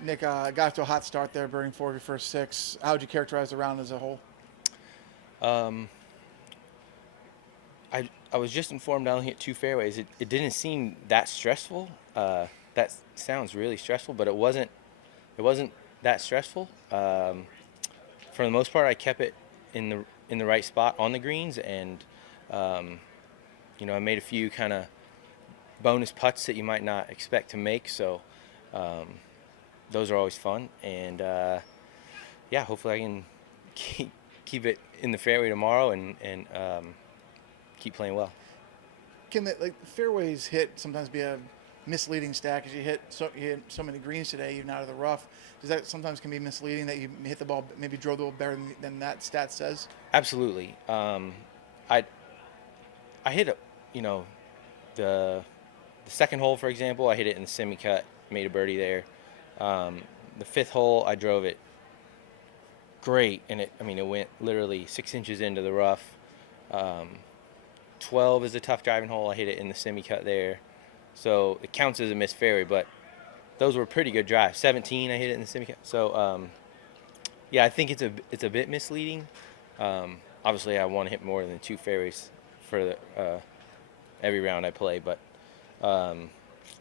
Nick, got to a hot start there, birding four of your first six. How would you characterize the round as a whole? Um, I was just informed I only hit two fairways. It didn't seem that stressful. That sounds really stressful, but it wasn't. It wasn't that stressful. For the most part, I kept it in the right spot on the greens, and um, I made a few kind of bonus putts that you might not expect to make. So um, those are always fun, and yeah, hopefully I can keep it in the fairway tomorrow and keep playing well. Can the fairways hit sometimes be a misleading stat because you hit so many greens today, even out of the rough? Does that sometimes can be misleading that you hit the ball, maybe drove the ball better than that stat says? Absolutely. I I hit a you know the the second hole, for example, I hit it in the semi cut, made a birdie there. Um, the fifth hole, I drove it great, and it went literally 6 inches into the rough. Um, 12 is a tough driving hole. I hit it in the semi cut there, so it counts as a missed fairway, but those were pretty good drives. 17, I hit it in the semi cut. So yeah, I think it's a bit misleading. Obviously, I want to hit more than two fairways for every round I play, but um,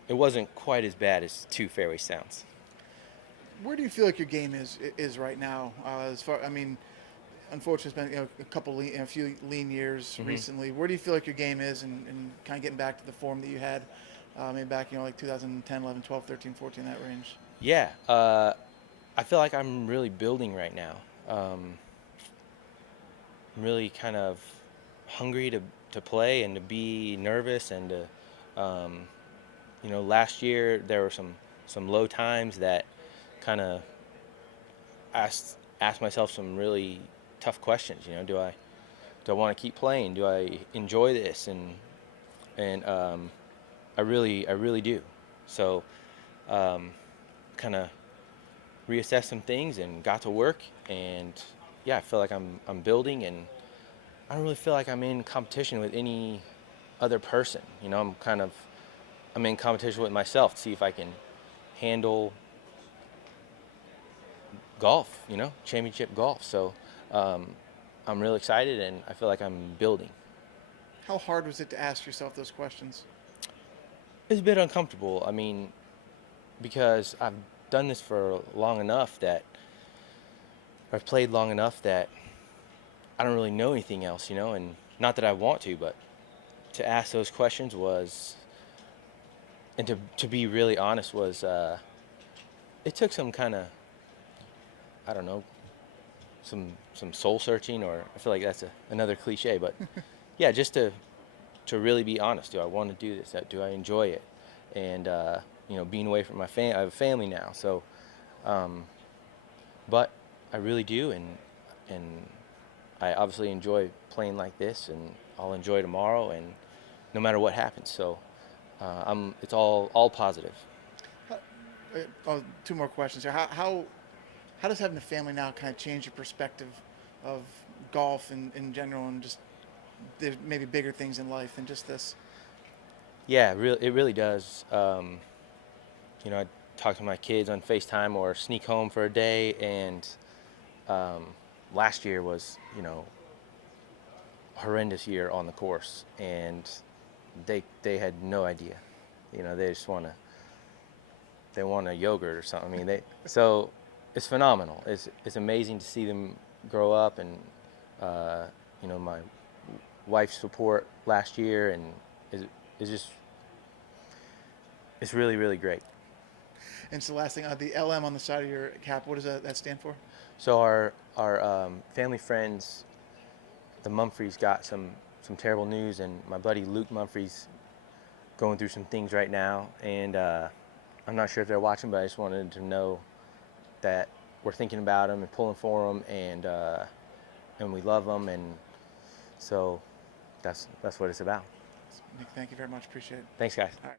it wasn't quite as bad as two fairway sounds. Where do you feel like your game is right now? As far, I mean, unfortunately, it's been a few lean years Hmm. recently. Where do you feel like your game is, and kind of getting back to the form that you had, maybe back like 2010, 11, 12, 13, 14, that range? Yeah, I feel like I'm really building right now. Um, I'm really kind of hungry to play and to be nervous and to, last year there were some low times that kind of asked myself some really tough questions. Do I want to keep playing? Do I enjoy this? And I really do. So kind of reassessed some things and got to work, and yeah, I feel like I'm building, and I don't really feel like I'm in competition with any other person. I'm in competition with myself to see if I can handle golf, championship golf. So um, I'm really excited, and I feel like I'm building. How hard was it to ask yourself those questions? It's a bit uncomfortable. Because I've done this for long enough that I've played long enough that I don't really know anything else, and not that I want to, but to ask those questions was, and to be really honest, was it took some kind of, I don't know, some soul searching, or I feel like that's another cliche, but yeah, just to really be honest. Do I want to do this? Do I enjoy it? And being away from my family, I have a family now, so um, but I really do, and I obviously enjoy playing like this, and I'll enjoy tomorrow, and no matter what happens. So it's all positive. How, two more questions here. How does having a family now kind of change your perspective of golf in general, and just there's maybe bigger things in life than just this? Yeah, it really does. I talk to my kids on FaceTime or sneak home for a day, and um, last year was, a horrendous year on the course, and they had no idea. They just they want a yogurt or something. So it's phenomenal. It's amazing to see them grow up, and uh, my wife's support last year, and is just it's really really great. And so the last thing, the LM on the side of your cap, what does that stand for? So our family friends, the Mumfreys, got some terrible news, and my buddy Luke Mumfrey's going through some things right now, and I'm not sure if they're watching, but I just wanted to know that we're thinking about them and pulling for them, and we love them, and so that's what it's about. Nick, thank you very much. Appreciate it. Thanks, guys. All right.